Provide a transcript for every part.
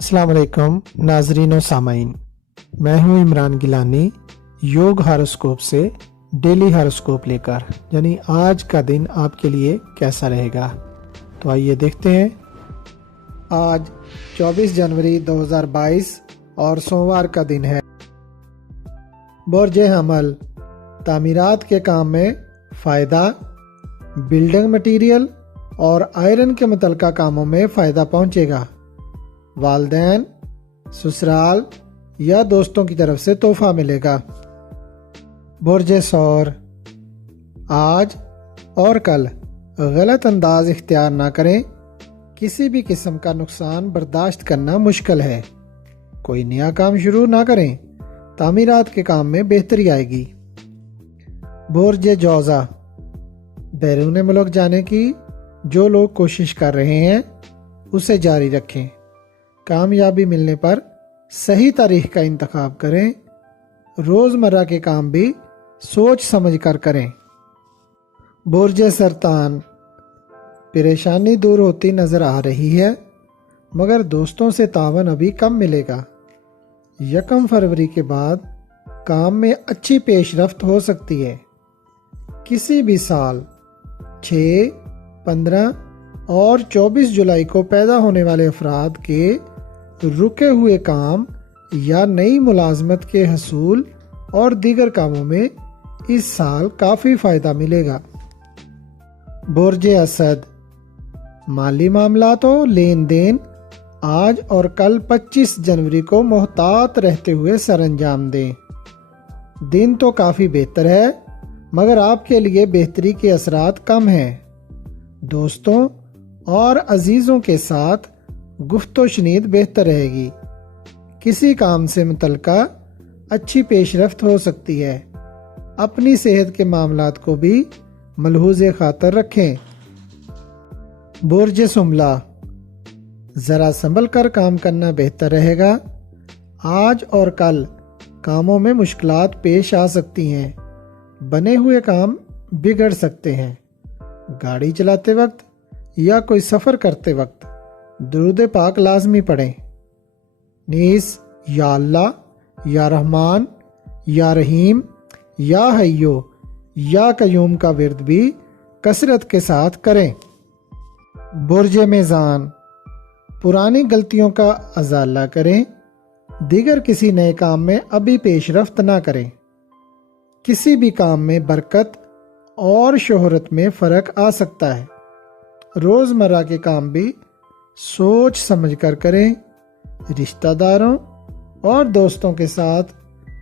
अस्सलाम वालेकुम नाजरीन और सामाइन, मैं हूं इमरान गिलानी योग हॉरोस्कोप से डेली हॉरोस्कोप लेकर, यानी आज का दिन आपके लिए कैसा रहेगा। तो आइए देखते हैं। आज 24 जनवरी 2022 और सोमवार का दिन है। बुर्ज हमल, तामीरात के काम में फ़ायदा, बिल्डिंग मटीरियल और आयरन के मुतल्लिका कामों में फ़ायदा पहुंचेगा। वालदैन, ससुराल या दोस्तों की तरफ से तोहफा मिलेगा। बुर्ज सौर, आज और कल गलत अंदाज इख्तियार ना करें। किसी भी किस्म का नुकसान बर्दाश्त करना मुश्किल है। कोई नया काम शुरू ना करें, तामीरात के काम में बेहतरी आएगी। बुर्ज जौज़ा, बैरून मुल्क जाने की जो लोग कोशिश कर रहे हैं उसे जारी रखें। कामयाबी मिलने पर सही तारीख का इंतखाब करें। रोज़मर्रा के काम भी सोच समझ कर करें। बुर्ज सरतान, परेशानी दूर होती नज़र आ रही है, मगर दोस्तों से तावन अभी कम मिलेगा। 1 फरवरी के बाद काम में अच्छी पेशरफ्त हो सकती है। किसी भी साल 6, 15 और 24 जुलाई को पैदा होने वाले अफराद के रुके हुए काम या नई मुलाजमत के हसूल और दीगर कामों में इस साल काफ़ी फ़ायदा मिलेगा। बुर्ज असद, माली मामलातों लेन देन आज और कल 25 जनवरी को मोहतात रहते हुए सरअंजाम दें। दिन तो काफ़ी बेहतर है, मगर आपके लिए बेहतरी के असरात कम हैं। दोस्तों और अजीज़ों के साथ गुफ्तो शनीद बेहतर रहेगी। किसी काम से मुतल्लिका अच्छी पेशरफ्त हो सकती है। अपनी सेहत के मामलात को भी मलहूज़े खातर रखें। बुर्ज सुमला, ज़रा संभल कर काम करना बेहतर रहेगा। आज और कल कामों में मुश्किलात पेश आ सकती हैं। बने हुए काम बिगड़ सकते हैं। गाड़ी चलाते वक्त या कोई सफ़र करते वक्त दुरूद पाक लाजमी पढ़ें। नीस या अल्लाह, या रहमान, या रहीम, या हय्यो, या कयूम का विर्द भी कसरत के साथ करें। बुर्ज मेज़ान, पुरानी गलतियों का अजाला करें। दीगर किसी नए काम में अभी पेशरफ्त ना करें। किसी भी काम में बरकत और शोहरत में फ़र्क आ सकता है। रोज़मर्रा के काम भी सोच समझ कर करें। रिश्तेदारों और दोस्तों के साथ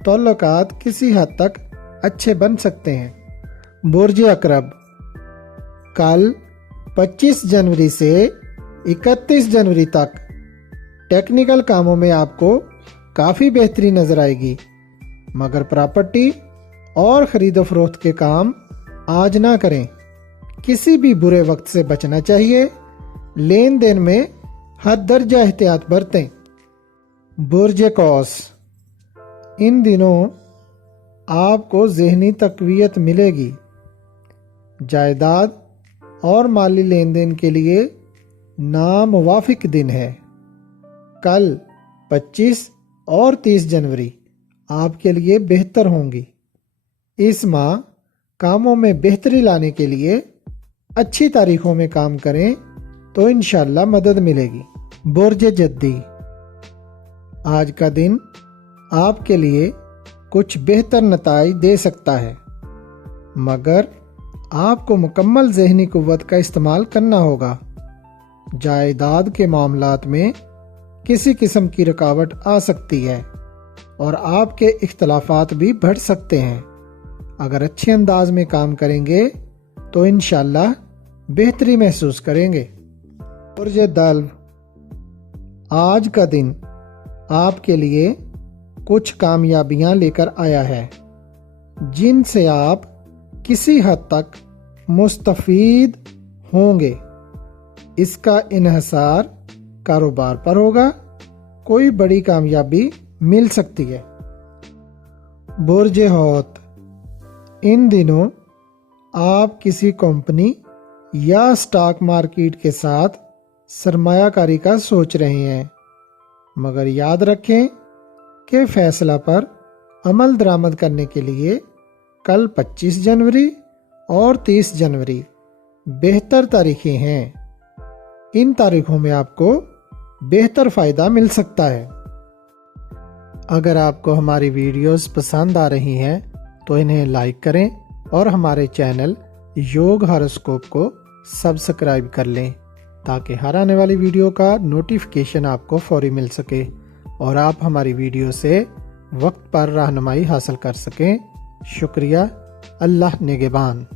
ताल्लुकात किसी हद तक अच्छे बन सकते हैं। बुर्ज अकरब, कल 25 जनवरी से 31 जनवरी तक टेक्निकल कामों में आपको काफ़ी बेहतरी नज़र आएगी, मगर प्रॉपर्टी और ख़रीदो फरोख्त के काम आज ना करें। किसी भी बुरे वक्त से बचना चाहिए। लेन देन में हद दर्जा एहतियात बरतें। बुर्ज कौस, इन दिनों आपको ज़हनी तक़वियत मिलेगी। जायदाद और माली लेन देन के लिए नामुवाफिक दिन है। कल 25 और 30 जनवरी आपके लिए बेहतर होंगी। इस माह कामों में बेहतरी लाने के लिए अच्छी तारीखों में काम करें तो इंशाअल्लाह मदद मिलेगी। बुर्ज जद्दी, आज का दिन आपके लिए कुछ बेहतर नताइज दे सकता है, मगर आपको मुकम्मल ज़हनी कुव्वत का इस्तेमाल करना होगा। जायदाद के मामलात में किसी किस्म की रुकावट आ सकती है और आपके इख्तलाफात भी बढ़ सकते हैं। अगर अच्छे अंदाज में काम करेंगे तो इंशाअल्लाह बेहतरी महसूस करेंगे। बुर्ज दल्व, आज का दिन आपके लिए कुछ कामयाबियां लेकर आया है, जिनसे आप किसी हद तक मुस्तफीद होंगे। इसका इन्हसार कारोबार पर होगा। कोई बड़ी कामयाबी मिल सकती है। बुर्ज हौत, इन दिनों आप किसी कंपनी या स्टॉक मार्केट के साथ सरमायाकारी का सोच रहे हैं। मगर याद रखें कि फैसला पर अमल दरामद करने के लिए कल 25 जनवरी और 30 जनवरी बेहतर तारीखें हैं। इन तारीखों में आपको बेहतर फ़ायदा मिल सकता है। अगर आपको हमारी वीडियोस पसंद आ रही हैं तो इन्हें लाइक करें और हमारे चैनल योग हॉरोस्कोप को सब्सक्राइब कर लें ताकि हर आने वाली वीडियो का नोटिफिकेशन आपको फौरी मिल सके और आप हमारी वीडियो से वक्त पर रहनुमाई हासिल कर सकें। शुक्रिया। अल्लाह निगहबान।